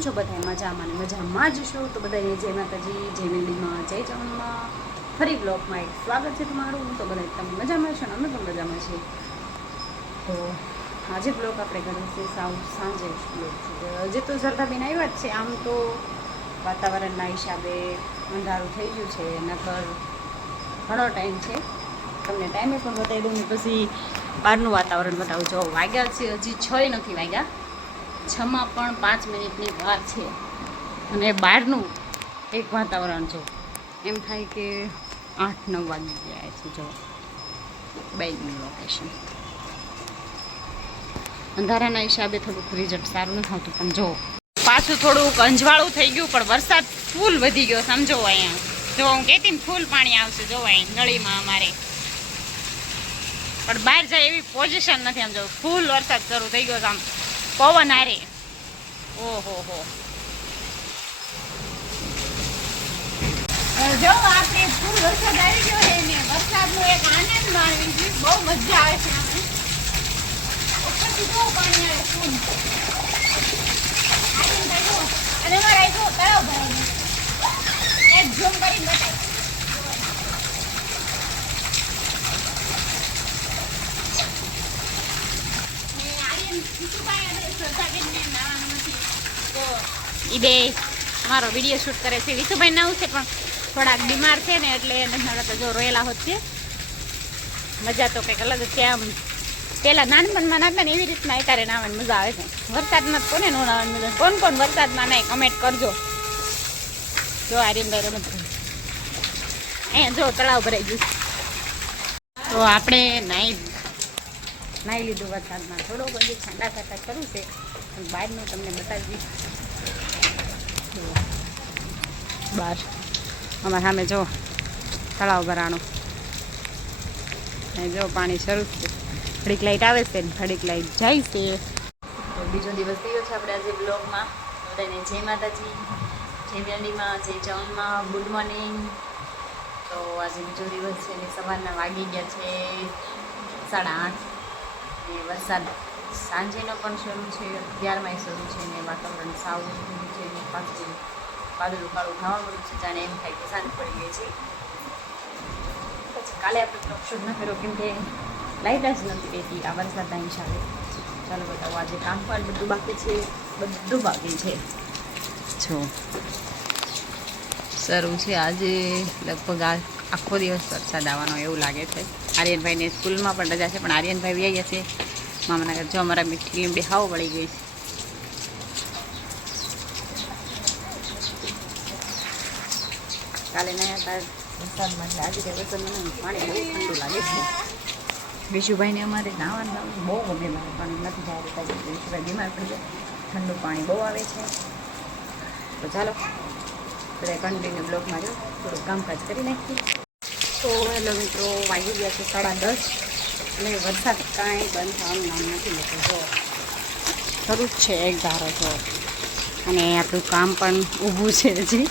છો બધા મજામાં ને મજામાં જ છો? તો બધાને જય માતાજી, જય મેલીમાં, જય જવાનમાં. ફરી બ્લોગમાં એક સ્વાગત છે તમારું. તો બધા તમે મજામાં છો ને અમે પણ મજામાં છીએ. તો આજે બ્લોગ આપણે કરીએ છીએ સાવ સાંજે બ્લોગ હજી તો સરદાબેન આવ્યા જ છે. આમ તો વાતાવરણના હિસાબે અંધારું થઈ ગયું છે. નકર ઘણો ટાઈમ છે. તમને ટાઈમે પણ બતાવી દઉં પછી બહારનું વાતાવરણ બતાવું જો વાગ્યા છે હજી છ નથી વાગ્યા. છમાં પણ પાંચ મિનિટની વાર છે. અને બહારનું એક વાતાવરણ જો. એમ થાય કે આઠ નવ વાગી ગયા છે જો. બેગનું લોકેશન અંધારાના હિસાબે થોડુંક રિઝલ્ટ સારું નથી આવતું, પણ જો. પાછું થોડુંક અંજવાળું થઈ ગયું, પણ વરસાદ ફૂલ વધી ગયો, સમજો અહીંયા. જો, હું કહેતી ફૂલ પાણી આવશે, જો અહીં નળીમાં અમારે. પણ બહાર જાય એવી પોઝિશન નથી આમ જો. ફૂલ વરસાદ શરૂ થઈ ગયો આમ. પવન આરે ઓહો હો. જો આપણે ફૂલ વરસાદ આવી ગયો છે ને વરસાદનો એક આનંદ માણવી છે. બહુ મજા આવે છે આપણે ઉપરથી બહુ પાણી આવે ફૂલ. અને અમારે જો તળાવ ભરાઈ એક ઝૂમ કરીને બતાવી ને આર્યન ખુશુભાઈ અને શ્રદ્ધાબેનને નાવાનું નથી. તો ઈ બે મારો વીડિયો શૂટ કરે છે. વિશુભાઈ નવું છે, પણ થોડાક બીમાર છે ને એટલે એને તો જો રોયેલા હોત છે. મજા તો કંઈક અલગ છે આમ. પહેલાં નાનપણમાં નાતા ને એવી રીતના એકારે નાવાની મજા આવે છે. વરસાદમાં કોને નો નાવાની મજા? કોણ કોણ વરસાદમાં નાય કમેન્ટ કરજો. જો આર્યનભાઈ રમત રમે. અહીંયા જો તળાવ ભરાઈ ગયું. તો આપણે નાઈ નાહી લીધું વરસાદમાં. થોડોક બધું ઠંડા થતા કરવું છે. બહારનું તમને બતાવી દઈશ. બહાર અમારા સામે જો તળાવ ભરાણું. જો પાણી શરૂ છે ઘડીક લાઈટ આવે છે ને ઘડીક લાઈટ જાય છે. બીજો દિવસ થયો છે આપણે આજે બ્લોગમાં બધાને જય માતાજી, જય મેરડીમાં જય ચાવનમાં ગુડ મોર્નિંગ તો આજે બીજો દિવસ છે ને સવારના વાગી ગયા છે સાડા આઠ. ને વરસાદ સાંજેનો પણ શરૂ છે અગિયારમાં શરૂ છે ને વાતાવરણ સાવ છે ને પાછું વાદળું કાળું થવા મળ્યું છે જાણે એમ થાય કે સાંજ પડી ગઈ છે. પછી કાલે આપણે બ્લોગ શૂટ કર્યો, કેમ કે લાઇટ જ નથી રહેતી, આ વરસાદના હિસાબે ચાલો બતાવો, આજે કામ પણ બધું બાકી છે, બધું બાકી છે. જો. સારું છે આજે લગભગ આખો દિવસ વરસાદ આવવાનો એવું લાગે છે. આર્યનભાઈને સ્કૂલમાં પણ રજા છે, પણ આર્યનભાઈ આવ્યા છે મામાના ઘર જો અમારા મીઠી લીમડી હાવ વળી ગઈ. છે કાલે નહીં હતા વરસાદમાં આજે કંઈ પાણી બહુ ઠંડુ લાગે છે. વિશુભાઈને અમારે નાવાનું બહુ ગમે મારે, પણ નથી જાય વિશુભાઈ બીમાર પડી જાય. ઠંડુ પાણી બહુ આવે છે. તો ચાલો બધા કન્ટિન્યુ બ્લોકમાં જો, થોડું કામકાજ કરી નાખીએ. તો હેલો મિત્રો, વાગી ગયા છે સાડા દસ. અને વરસાદ કાંઈ બંધ થવાનું નામ નથી લેતો. જો, શરૂ જ છે એક ધારો, જો. અને આપણું કામ પણ ઊભું છે હજી.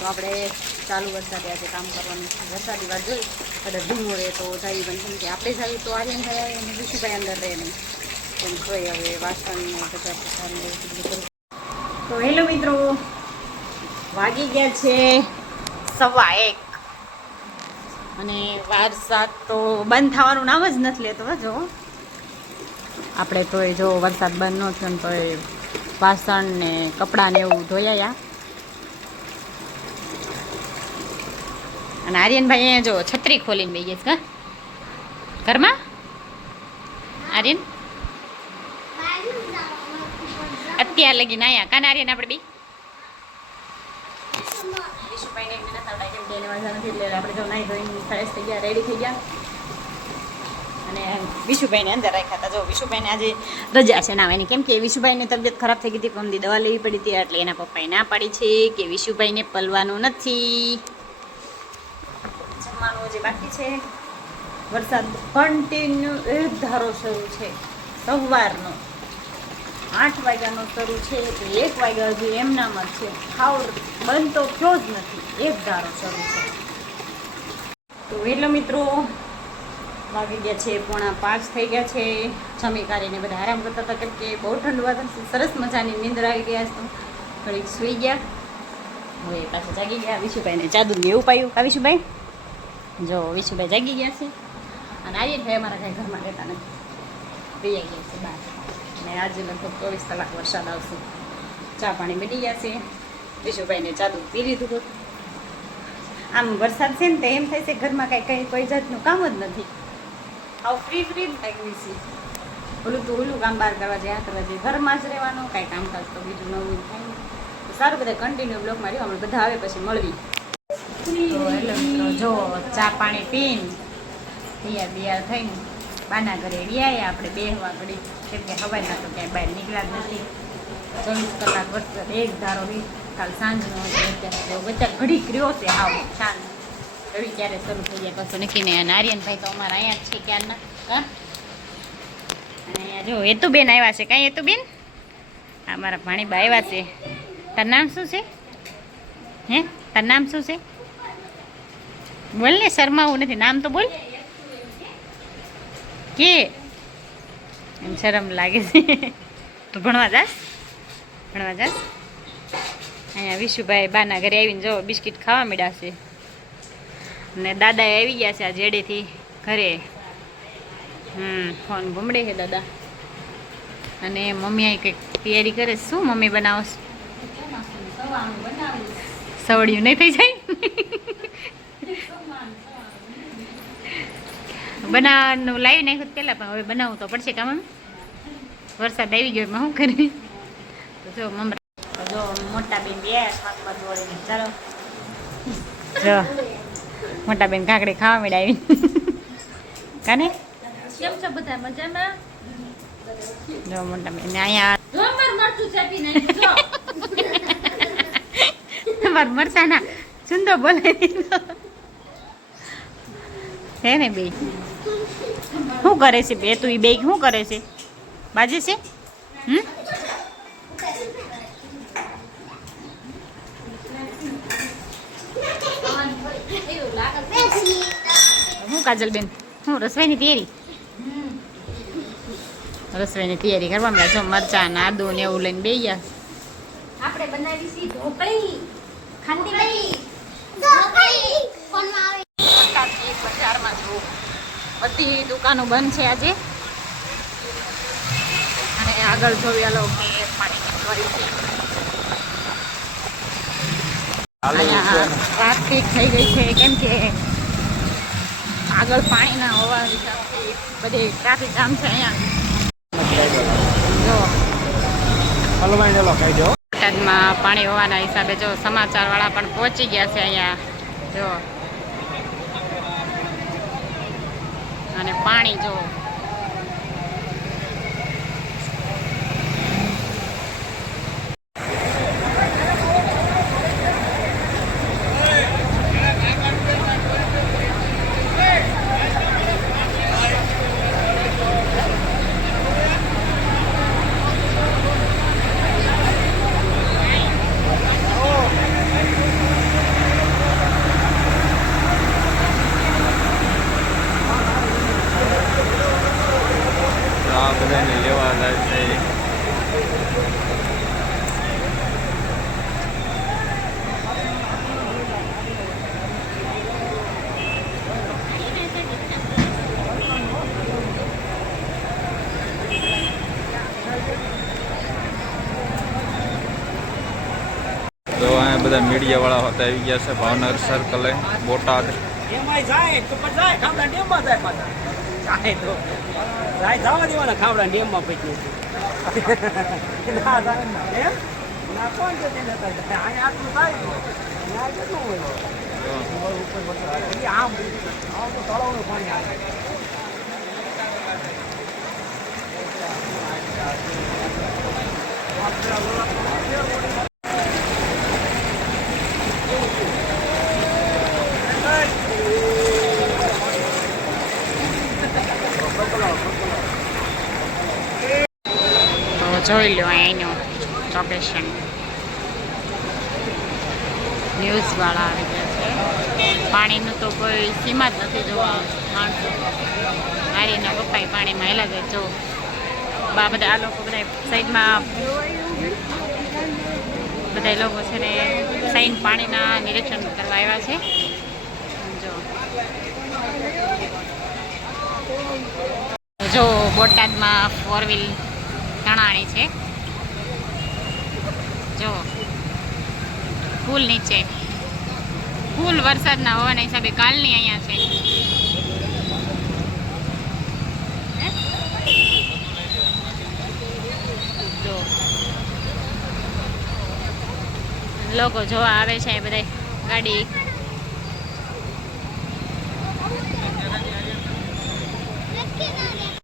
તો આપણે ચાલુ વરસાદે આજે કામ કરવાનું છે. વરસાદી વાત જોઈ, કદાચ ધૂમો રહે તો જાય પણ કે આપણે જઈએ તો આજે થાય વિશુભાઈ અંદર રહે નહીં. એમ જોઈએ હવે વાસણ. તો હેલો મિત્રો, વાગી ગયા છે સવા એક. અને વરસાદ તો બંધ થવાનું નામ જ નથી લેતો જો. આપણે તો એ જો વરસાદ બંધ ન થયો ને તો એ વાસણ ને કપડાં ને એવું ધોયાયા અને આર્યનભાઈ અહીંયા જો છત્રી ખોલીને બે છે કા ઘરમાં? આર્યન? અત્યાર લગીને આયા. કાન આર્યન, આપણે બી રેડી થઈ ગયા અને વિશુભાઈને અંદર રાખ્યા હતા. જો, વિશુભાઈને આજે રજા છે ના એની કેમ કે વિશુભાઈની તબિયત ખરાબ થઈ ગઈ હતી, કમદી દવા લેવી પડી હતી, એટલે એના પપ્પાએ ના પાડી છે કે વિશુભાઈને પલવાનું નથી. જમવાનું જે બાકી છે, વરસાદ કન્ટિન્યુ એક ધારો શરૂ છે. સવારનો. આઠ વાગ્યાનો શરૂ છે તો એક વાગ્યા હજી એમનામાં છે. ખાવ બંધ તો થયો જ નથી. એક ધારો શરૂ છે. તો એટલે મિત્રો, વાગી ગયા છે, પોણા પાંચ થઈ ગયા છે. જમી કાઢીને બધા આરામ કરતા હતા કેમ કે બહુ ઠંડુ વાતાવરણ સરસ મજાની નીંદર આવી ગયા તો. ઘડીક સૂઈ ગયા. હવે પાછા જાગી ગયા. વિશુભાઈને જાદુ એવું પાયું. કા વિશુભાઈ? જો, વિશુભાઈ જાગી ગયા છે. અને આર્યનભાઈ અમારા કાંઈ ઘરમાં રહેતા નથી. રહી ગયા છે બહાર. અને આજે લગભગ ચોવીસ કલાક વરસાદ આવશે. ચા પાણી બની ગયા છે. વિશુભાઈને ચાદુ પી લીધું હતું. આમ વરસાદ છે ને તો એમ થાય છે ઘરમાં કાંઈ કંઈ કોઈ જાતનું કામ જ નથી. આવું ફ્રી ફ્રી જ છે. ઓલું તો ઓલું કામ બહાર કરવા જાય આ કરવા જાય ઘરમાં જ રહેવાનું, કાંઈ કામકાજ તો બીજું નવું થાય. સારું બધા કન્ટિન્યુ બ્લોગમાં રહ્યો. અમે બધા આવે પછી મળવી. જો ચા પાણી પીને તૈયાર બિયાર થઈને બાના ઘરે રહ્યા આપણે બે વાગડી કેમ કે હવાના તો ક્યાંય બહાર નીકળ્યા જ નથી. ચોવીસ કલાક વરસાદ, એક ધારો વી કાલ સાંજનો વચ્ચે ઘડી રહ્યો છે. હાવ શાંત. રવિ ક્યારે શરૂ થઈ જાય કશું નક્કી નહીં. અને આર્યનભાઈ તો અમારા અહીંયા જ છે ક્યારના. હા? અને જો હેતુબેન આવ્યા છે. કાંઈ હેતુબેન? હા મારા ભાણીબા આવ્યા છે. તારું નામ શું છે? હે? તારું નામ શું છે? બોલ ને હું નથી. નામ તો બોલ. કે એમ શરમ લાગે છે. તું ભણવા જાસ? ભણવા જાસ? અહીંયા વિશુભાઈ બાના ઘરે આવીને જો બિસ્કિટ ખાવા માંડ્યા છે. અને દાદા આવી ગયા છે આ જેડેથી ઘરે. હમ ફોન ગુમડે છે દાદા. અને મમ્મી અહીં કંઈક તૈયારી કરે. શું મમ્મી બનાવશ? સવડિયું નહીં થઈ જાય? બનાવવાનું લાવી નાખ્યું પહેલાં પણ હવે બનાવવું તો પડશે કામ. વરસાદ આવી ગયો એમાં શું કરી? તો જો મમરા જો મોટા બેન બે શાકભાજી ચાલો. જો મોટા બેન કાકડી ખાવા માંડ્યા આવી કાને? કેમ છો બધા મજામાં? જો મોટા બેન ને અહીંયા જો મરચું ચાપી નાખ્યું જો. તમારા મરસાના સુંદર બોલે હે ને બે શું કરે છે બે તું એ બે શું કરે છે? બાજે છે? હમ? છે. શું કાજલબેન હું રસોઈની તૈયારી? રસોઈની તૈયારી કરવા મળ્યા જો મરચાં ને આદુ ને એવું લઈને બે ગયા. આપણે બનાવી છે ઢોકળી. ખાંડવી ઢોકળી ફોનમાં આવે એક બજારમાં છું બધી દુકાનો બંધ છે આજે. અને આગળ જોઈ લો કે પાણી અહીંયા ટ્રાફિક થઈ ગઈ છે કેમ કે આગળ પાણીના હોવા હિસાબથી બધી ટ્રાફિક જામ છે અહીંયા. જો. બોટાદમાં પાણી હોવાના હિસાબે જો સમાચારવાળા પણ પહોંચી ગયા છે અહીંયા. જો. અને પાણી જો બધાને લેવા જાય છે. તો અહીંયા બધા મીડિયા વાળા હોતા આવી ગયા છે, ભાવનગર સર્કલે બોટાદ. એમાં જાય જાય જાય જાય તો. જાય જવા દેવાના ખાવડા નિયમમાં પૈકી. ના ના કોણ તેને અહીંયા આટલું થાય ત્યાં કેટલું હોય? આમ આમ તો તળાવનું પાણી આવે. જોઈ લો, એનું લોકેશન ન્યૂઝવાળા આવી ગયા છે. પાણીનું તો કોઈ સીમા જ નથી જોવા માણસો. મારીના પપ્પાએ પાણીમાં હેલા જાય. જો, બા બધા આ લોકો બધા સાઈડમાં બધા લોકો છે ને સાઈન પાણીના નિરીક્ષણ કરવા આવ્યા છે. જો. જો બોટાદમાં ફોર વ્હીલ તણાણી છે. જો, ફૂલ નીચે. ફૂલ વરસાદના હોવાના હિસાબે કાલની અહીંયા છે. લોકો જોવા આવે છે બધા ગાડી.